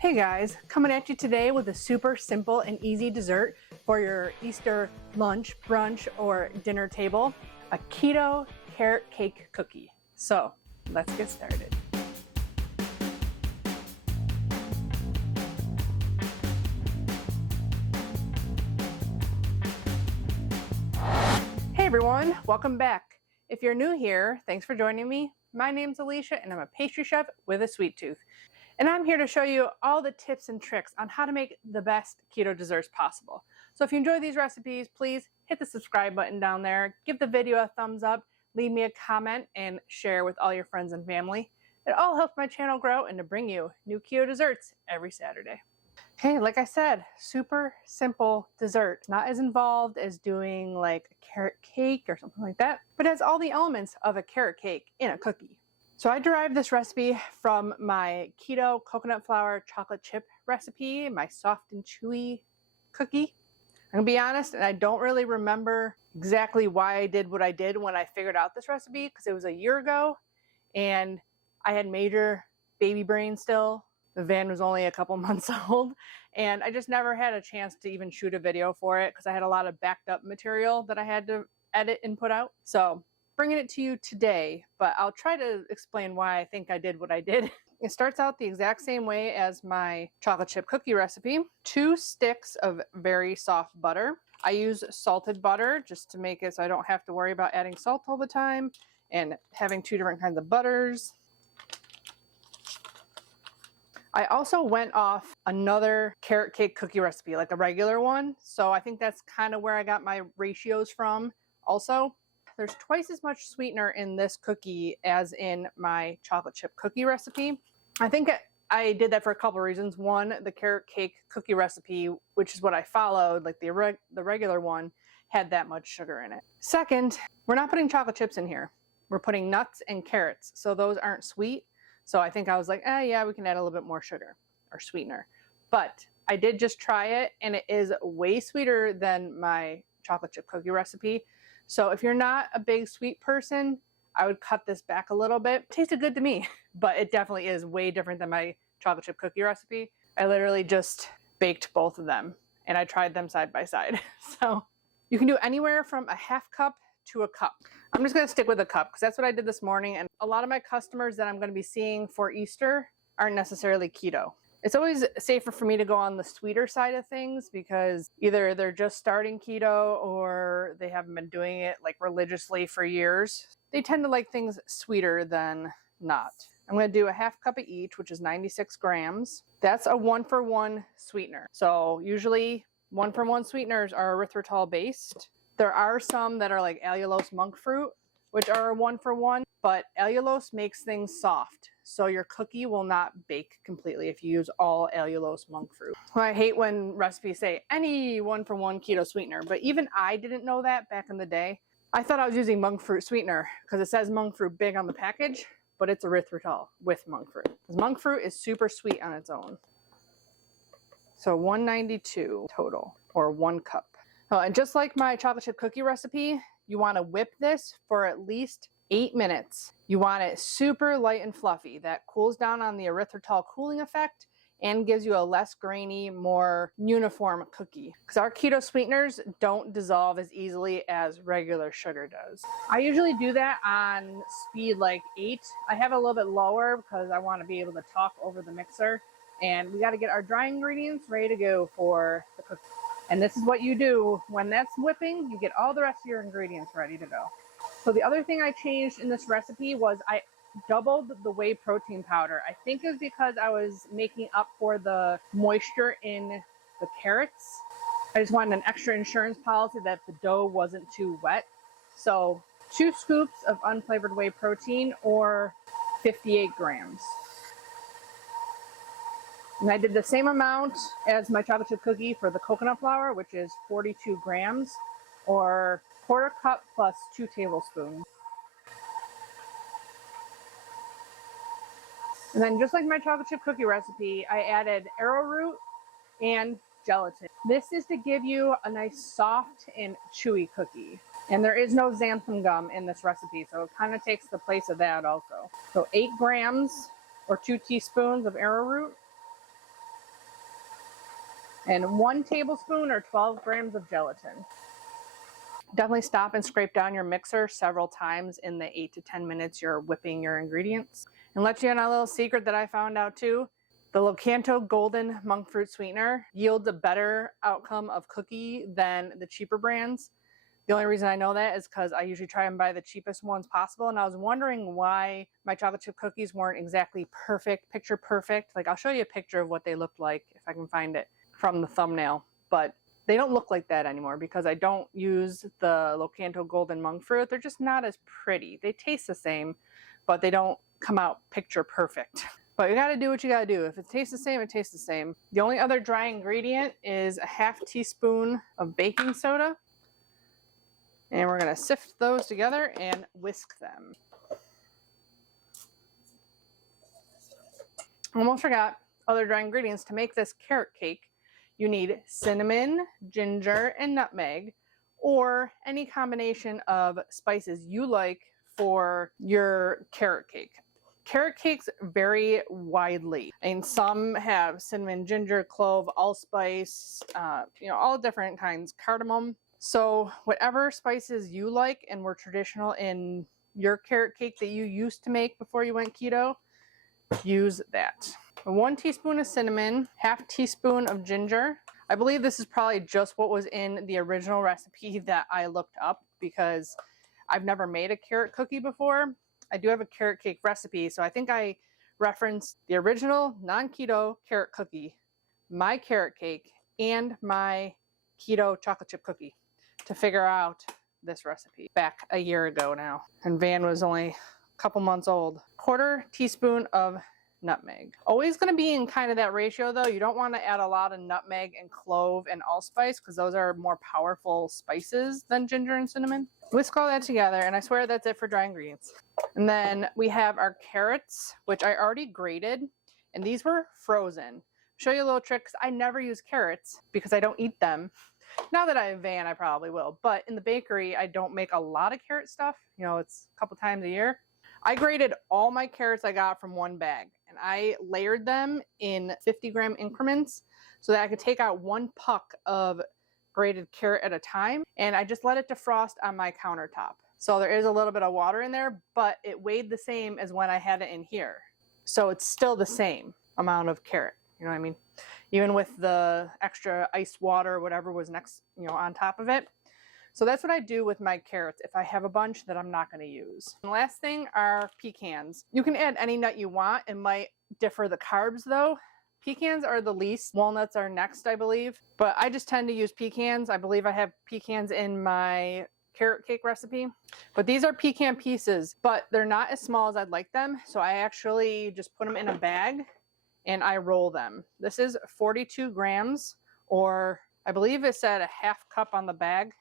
Hey guys, coming at you today with a super simple and easy dessert for your Easter lunch, brunch, or dinner table, a keto carrot cake cookie. So let's get started. Hey everyone, welcome back. If you're new here, thanks for joining me. My name's Alycia and I'm a pastry chef with a sweet tooth. And I'm here to show you all the tips and tricks on how to make the best keto desserts possible. So if you enjoy these recipes, please hit the subscribe button down there, give the video a thumbs up, leave me a comment, and share with all your friends and family. It all helps my channel grow and to bring you new keto desserts every Saturday. Okay, like I said, super simple dessert. Not as involved as doing like a carrot cake or something like that, but has all the elements of a carrot cake in a cookie. So I derived this recipe from my keto coconut flour chocolate chip recipe, my soft and chewy cookie. I'm gonna be honest, and I don't really remember exactly why I did what I did when I figured out this recipe, because it was a year ago and I had major baby brain still. The van was only a couple months old and I just never had a chance to even shoot a video for it because I had a lot of backed up material that I had to edit and put out. So bringing it to you today, but I'll try to explain why I think I did what I did. It starts out the exact same way as my chocolate chip cookie recipe. 2 sticks of very soft butter. I use salted butter just to make it so I don't have to worry about adding salt all the time and having 2 different kinds of butters. I also went off another carrot cake cookie recipe, like a regular one. So I think that's kind of where I got my ratios from also. There's twice as much sweetener in this cookie as in my chocolate chip cookie recipe. I think I did that for a couple of reasons. One, the carrot cake cookie recipe, which is what I followed, like the regular one, had that much sugar in it. Second, we're not putting chocolate chips in here. We're putting nuts and carrots, so those aren't sweet. So I think I was like, yeah, we can add a little bit more sugar or sweetener. But I did just try it, and it is way sweeter than my chocolate chip cookie recipe. So if you're not a big sweet person, I would cut this back a little bit. It tasted good to me, but it definitely is way different than my chocolate chip cookie recipe. I literally just baked both of them and I tried them side by side. So you can do anywhere from a half cup to a cup. I'm just gonna stick with a cup because that's what I did this morning. And a lot of my customers that I'm gonna be seeing for Easter aren't necessarily keto. It's always safer for me to go on the sweeter side of things because either they're just starting keto or they haven't been doing it like religiously for years. They tend to like things sweeter than not. I'm going to do a half cup of each, which is 96 grams. That's a 1-for-1 sweetener. So usually 1-for-1 sweeteners are erythritol based. There are some that are like allulose monkfruit, which are a 1-for-1, but allulose makes things soft. So your cookie will not bake completely if you use all allulose monk fruit. Well, I hate when recipes say any 1-for-1 keto sweetener, but even I didn't know that back in the day. I thought I was using monk fruit sweetener because it says monk fruit big on the package, but it's erythritol with monk fruit. Because monk fruit is super sweet on its own. So 192 total, or 1 cup. Oh, and just like my chocolate chip cookie recipe, you want to whip this for at least 8 minutes. You want it super light and fluffy. That cools down on the erythritol cooling effect and gives you a less grainy, more uniform cookie. Because our keto sweeteners don't dissolve as easily as regular sugar does. I usually do that on speed like 8. I have it a little bit lower because I want to be able to talk over the mixer. And we got to get our dry ingredients ready to go for the cookie. And this is what you do when that's whipping. You get all the rest of your ingredients ready to go. So the other thing I changed in this recipe was I doubled the whey protein powder. I think it was because I was making up for the moisture in the carrots. I just wanted an extra insurance policy that the dough wasn't too wet. So 2 scoops of unflavored whey protein, or 58 grams. And I did the same amount as my chocolate chip cookie for the coconut flour, which is 42 grams, or 1/4 cup plus 2 tablespoons. And then just like my chocolate chip cookie recipe, I added arrowroot and gelatin. This is to give you a nice soft and chewy cookie. And there is no xanthan gum in this recipe, so it kind of takes the place of that also. So 8 grams or 2 teaspoons of arrowroot. and 1 tablespoon or 12 grams of gelatin. Definitely stop and scrape down your mixer several times in the 8 to 10 minutes you're whipping your ingredients. And let you in on a little secret that I found out too. The Cup Golden Monkfruit Sweetener yields a better outcome of cookie than the cheaper brands. The only reason I know that is because I usually try and buy the cheapest ones possible, and I was wondering why my chocolate chip cookies weren't exactly perfect, picture perfect. Like, I'll show you a picture of what they looked like if I can find it from the thumbnail, but they don't look like that anymore because I don't use the Cup Golden Monkfruit. They're just not as pretty. They taste the same, but they don't come out picture perfect. But you gotta do what you gotta do. If it tastes the same, it tastes the same. The only other dry ingredient is a half teaspoon of baking soda. And we're gonna sift those together and whisk them. Almost forgot other dry ingredients. To make this carrot cake, you need cinnamon, ginger, and nutmeg, or any combination of spices you like for your carrot cake. Carrot cakes vary widely. I mean, some have cinnamon, ginger, clove, allspice, all different kinds, cardamom. So whatever spices you like and were traditional in your carrot cake that you used to make before you went keto, use that. 1 teaspoon of cinnamon, half teaspoon of ginger. I believe this is probably just what was in the original recipe that I looked up because I've never made a carrot cookie before. I do have a carrot cake recipe, so I think I referenced the original non-keto carrot cookie, my carrot cake, and my keto chocolate chip cookie to figure out this recipe back a year ago now. And Van was only a couple months old. 1/4 teaspoon of nutmeg. Always going to be in kind of that ratio though. You don't want to add a lot of nutmeg and clove and allspice because those are more powerful spices than ginger and cinnamon. Whisk all that together, and I swear that's it for dry ingredients. And then we have our carrots, which I already grated, and these were frozen. Show you a little trick, because I never use carrots because I don't eat them. Now that I have Van, I probably will, but in the bakery, I don't make a lot of carrot stuff. It's a couple times a year. I grated all my carrots I got from one bag, and I layered them in 50-gram increments so that I could take out 1 puck of grated carrot at a time, and I just let it defrost on my countertop. So there is a little bit of water in there, but it weighed the same as when I had it in here. So it's still the same amount of carrot, you know what I mean? Even with the extra ice water or whatever was next, on top of it. So that's what I do with my carrots if I have a bunch that I'm not going to use. And last thing are pecans. You can add any nut you want. It might differ the carbs though. Pecans are the least. Walnuts are next, I believe. But I just tend to use pecans. I believe I have pecans in my carrot cake recipe. But these are pecan pieces, but they're not as small as I'd like them. So I actually just put them in a bag and I roll them. This is 42 grams, or I believe it said a half cup on the bag.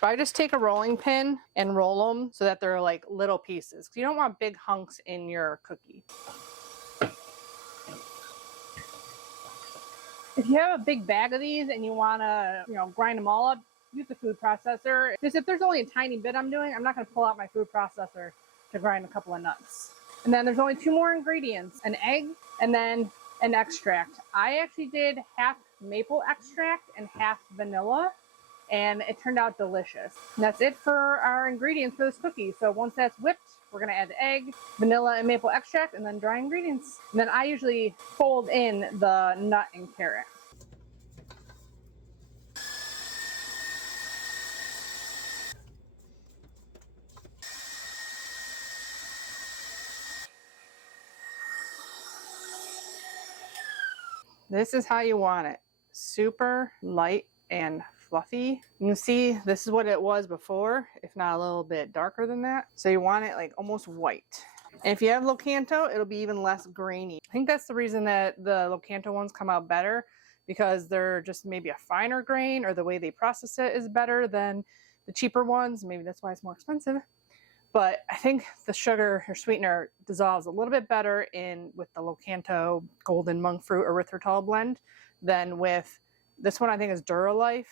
But I just take a rolling pin and roll them so that they're like little pieces. You don't want big hunks in your cookie. If you have a big bag of these and you want to, grind them all up, use the food processor. Just if there's only a tiny bit I'm doing, I'm not going to pull out my food processor to grind a couple of nuts. And then there's only 2 more ingredients, an egg and then an extract. I actually did half maple extract and half vanilla, and it turned out delicious. And that's it for our ingredients for this cookie. So once that's whipped, we're gonna add the egg, vanilla and maple extract, and then dry ingredients. And then I usually fold in the nut and carrot. This is how you want it. Super light and fluffy. You can see this is what it was before, if not a little bit darker than that. So you want it like almost white. And if you have Locanto, it'll be even less grainy. I think that's the reason that the Locanto ones come out better, because they're just maybe a finer grain, or the way they process it is better than the cheaper ones. Maybe that's why it's more expensive. But I think the sugar or sweetener dissolves a little bit better with the Locanto Golden Monkfruit Erythritol blend than with this one. I think is Duralife.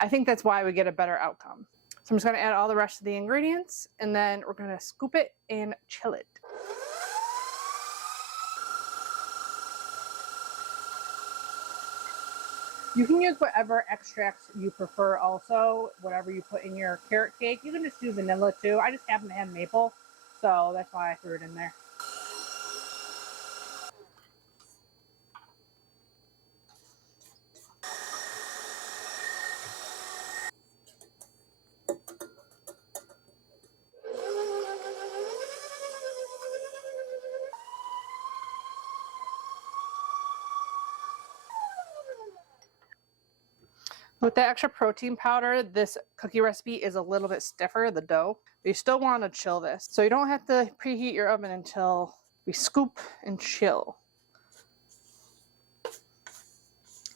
I think that's why we get a better outcome. So I'm just going to add all the rest of the ingredients, and then we're going to scoop it and chill it. You can use whatever extracts you prefer also, whatever you put in your carrot cake. You can just do vanilla too. I just happen to have maple, so that's why I threw it in there. With the extra protein powder, this cookie recipe is a little bit stiffer, the dough, but you still want to chill this. So you don't have to preheat your oven until we scoop and chill.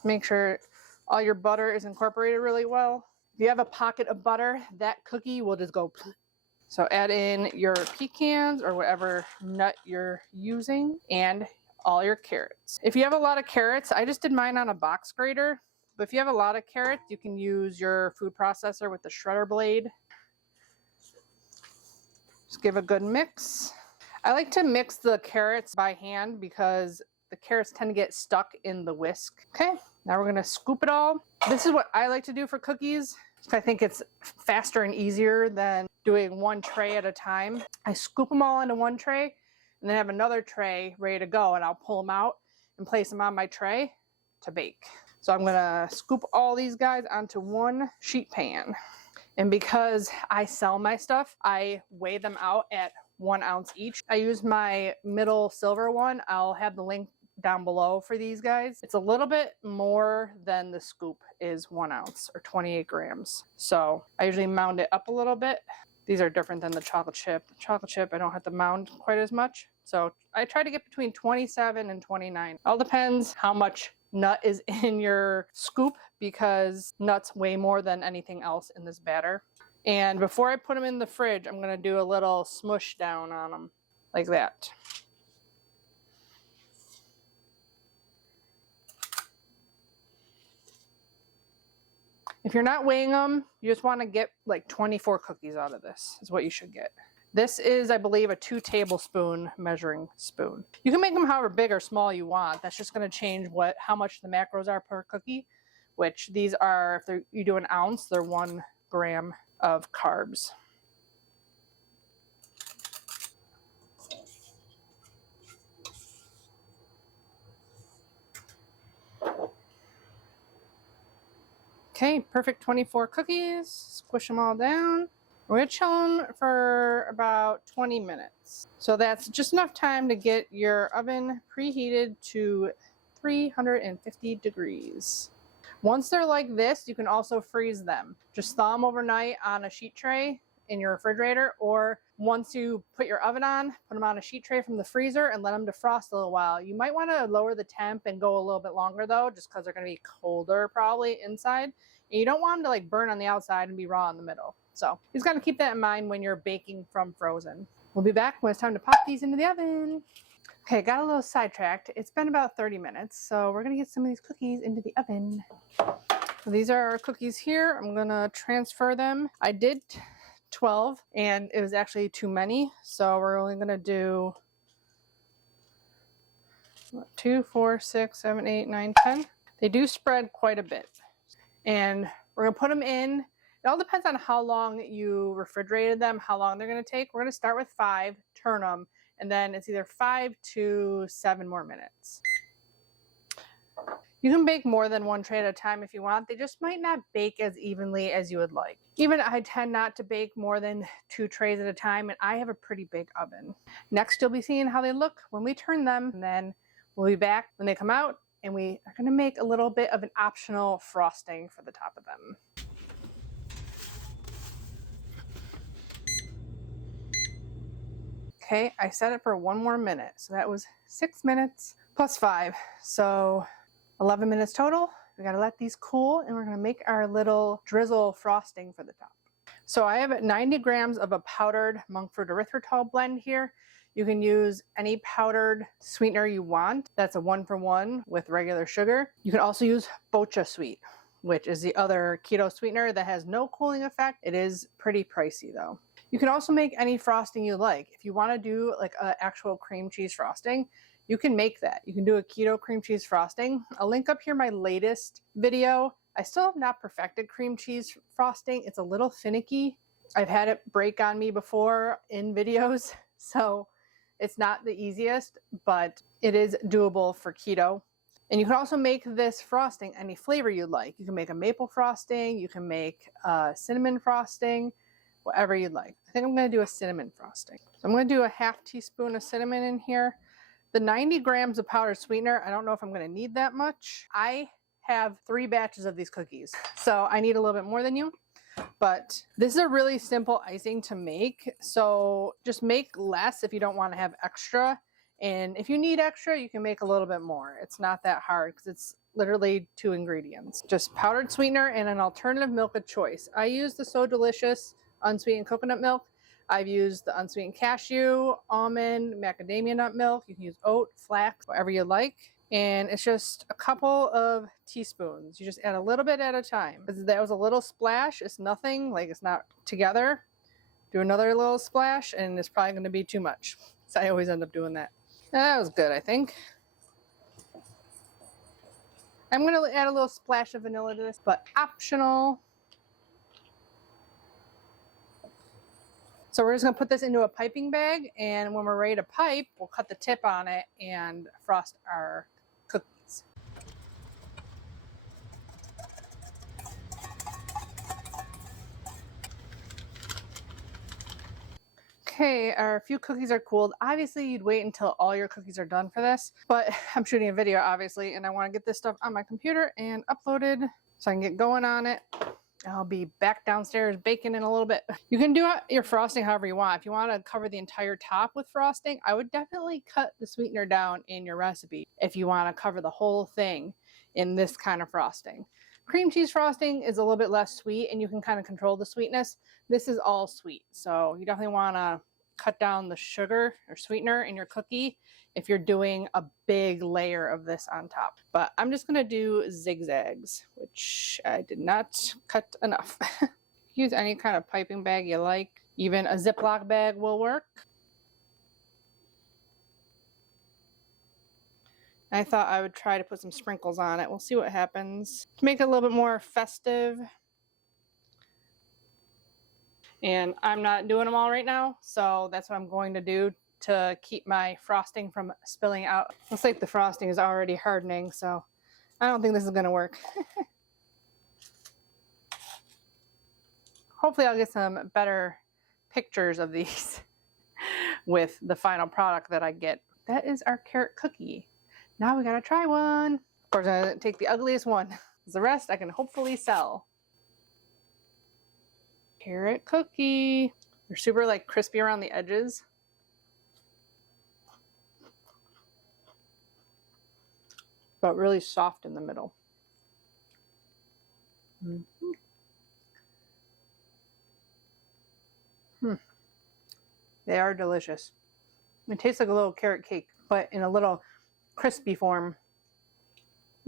Make sure all your butter is incorporated really well. If you have a pocket of butter, that cookie will just go. So add in your pecans or whatever nut you're using and all your carrots. If you have a lot of carrots, I just did mine on a box grater. But if you have a lot of carrots, you can use your food processor with the shredder blade. Just give a good mix. I like to mix the carrots by hand because the carrots tend to get stuck in the whisk. Okay, now we're gonna scoop it all. This is what I like to do for cookies. I think it's faster and easier than doing one tray at a time. I scoop them all into one tray and then have another tray ready to go, and I'll pull them out and place them on my tray to bake. So I'm gonna scoop all these guys onto one sheet pan. And because I sell my stuff, I weigh them out at 1 ounce each. I use my middle silver one. I'll have the link down below for these guys. It's a little bit more than the scoop is 1 ounce or 28 grams. So I usually mound it up a little bit. These are different than the chocolate chip. The chocolate chip, I don't have to mound quite as much. So I try to get between 27 and 29. All depends how much nut is in your scoop, because nuts weigh more than anything else in this batter. And before I put them in the fridge, I'm going to do a little smush down on them like that. If you're not weighing them, you just want to get like 24 cookies out of this is what you should get. This is, I believe, a 2 tablespoon measuring spoon. You can make them however big or small you want. That's just going to change how much the macros are per cookie, which these are, if you do an ounce, they're 1 gram of carbs. Okay, perfect 24 cookies. Squish them all down. We're going to chill them for about 20 minutes. So that's just enough time to get your oven preheated to 350 degrees. Once they're like this, you can also freeze them. Just thaw them overnight on a sheet tray in your refrigerator, or once you put your oven on, put them on a sheet tray from the freezer and let them defrost a little while. You might want to lower the temp and go a little bit longer though, just because they're going to be colder probably inside. And you don't want them to like burn on the outside and be raw in the middle. So you just got to keep that in mind when you're baking from frozen. We'll be back when it's time to pop these into the oven. Okay, got a little sidetracked. It's been about 30 minutes, so we're going to get some of these cookies into the oven. So these are our cookies here. I'm going to transfer them. I did 12, and it was actually too many, so we're only going to do 2, 4, 6, 7, 8, 9, 10. They do spread quite a bit. And we're going to put them in. It all depends on how long you refrigerated them, how long they're going to take. We're going to start with 5, turn them, and then it's either 5 to 7 more minutes. You can bake more than 1 tray at a time if you want. They just might not bake as evenly as you would like. Even I tend not to bake more than 2 trays at a time, and I have a pretty big oven. Next, you'll be seeing how they look when we turn them, and then we'll be back when they come out, and we are going to make a little bit of an optional frosting for the top of them. Okay, I set it for 1 more minute. So that was 6 minutes plus 5. So 11 minutes total. We gotta let these cool, and we're gonna make our little drizzle frosting for the top. So I have 90 grams of a powdered monk fruit erythritol blend here. You can use any powdered sweetener you want. That's a 1-for-1 with regular sugar. You can also use bocha sweet, which is the other keto sweetener that has no cooling effect. It is pretty pricey though. You can also make any frosting you like. If you want to do like an actual cream cheese frosting, you can make that. You can do a keto cream cheese frosting. I'll link up here my latest video. I still have not perfected cream cheese frosting. It's a little finicky. I've had it break on me before in videos, so it's not the easiest, but it is doable for keto. And you can also make this frosting any flavor you'd like. You can make a maple frosting, you can make a cinnamon frosting, whatever you'd like. I think I'm going to do a cinnamon frosting. So I'm going to do a half teaspoon of cinnamon in here. The 90 grams of powdered sweetener, I don't know if I'm going to need that much. I have 3 batches of these cookies, so I need a little bit more than you. But this is a really simple icing to make, so just make less if you don't want to have extra. And if you need extra, you can make a little bit more. It's not that hard because it's literally 2 ingredients. Just powdered sweetener and an alternative milk of choice. I use the So Delicious unsweetened coconut milk. I've used the unsweetened cashew, almond, macadamia nut milk. You can use oat, flax, whatever you like. And it's just a couple of teaspoons. You just add a little bit at a time. That was a little splash. It's nothing, like it's not together. Do another little splash and it's probably going to be too much. So I always end up doing that. That was good, I think. I'm going to add a little splash of vanilla to this, but optional. So we're just going to put this into a piping bag, and when we're ready to pipe, we'll cut the tip on it and frost our cookies. Okay, our few cookies are cooled. Obviously, you'd wait until all your cookies are done for this, but I'm shooting a video, obviously, and I want to get this stuff on my computer and uploaded so I can get going on it. I'll be back downstairs baking in a little bit. You can do your frosting however you want. If you want to cover the entire top with frosting, I would definitely cut the sweetener down in your recipe if you want to cover the whole thing in this kind of frosting. Cream cheese frosting is a little bit less sweet and you can kind of control the sweetness. This is all sweet, so you definitely want to cut down the sugar or sweetener in your cookie if you're doing a big layer of this on top. But I'm just going to do zigzags, which I did not cut enough. Use any kind of piping bag you like. Even a Ziploc bag will work. I thought I would try to put some sprinkles on it. We'll see what happens. To make it a little bit more festive. And I'm not doing them all right now, so that's what I'm going to do to keep my frosting from spilling out. Looks like the frosting is already hardening, so I don't think this is going to work. Hopefully I'll get some better pictures of these with the final product that I get. That is our carrot cookie. Now we gotta try one. Of course, I'm gonna take the ugliest one. The rest I can hopefully sell. Carrot cookie. They're super like crispy around the edges. But really soft in the middle. They are delicious. It tastes like a little carrot cake, but in a little crispy form.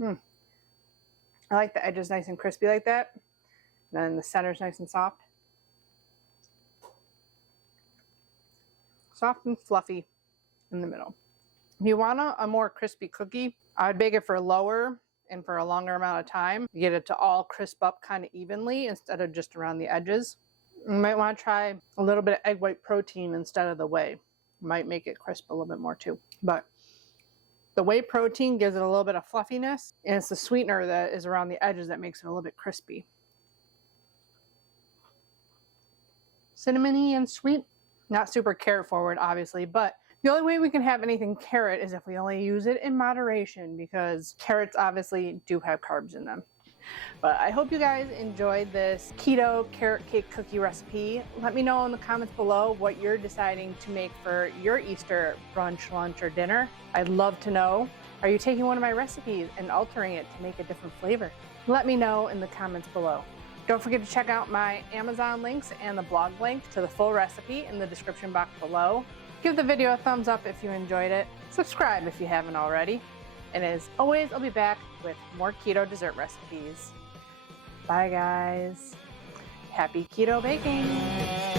I like the edges nice and crispy like that. And then the center's nice and soft. Soft and fluffy in the middle. If you want a more crispy cookie, I'd bake it for lower and for a longer amount of time. Get it to all crisp up kind of evenly instead of just around the edges. You might want to try a little bit of egg white protein instead of the whey. Might make it crisp a little bit more too. But the whey protein gives it a little bit of fluffiness, and it's the sweetener that is around the edges that makes it a little bit crispy. Cinnamony and sweet. Not super carrot forward, obviously, but the only way we can have anything carrot is if we only use it in moderation, because carrots obviously do have carbs in them. But I hope you guys enjoyed this keto carrot cake cookie recipe. Let me know in the comments below what you're deciding to make for your Easter brunch, lunch, or dinner. I'd love to know. Are you taking one of my recipes and altering it to make a different flavor? Let me know in the comments below. Don't forget to check out my Amazon links and the blog link to the full recipe in the description box below. Give the video a thumbs up if you enjoyed it. Subscribe if you haven't already. And as always, I'll be back with more keto dessert recipes. Bye guys. Happy keto baking.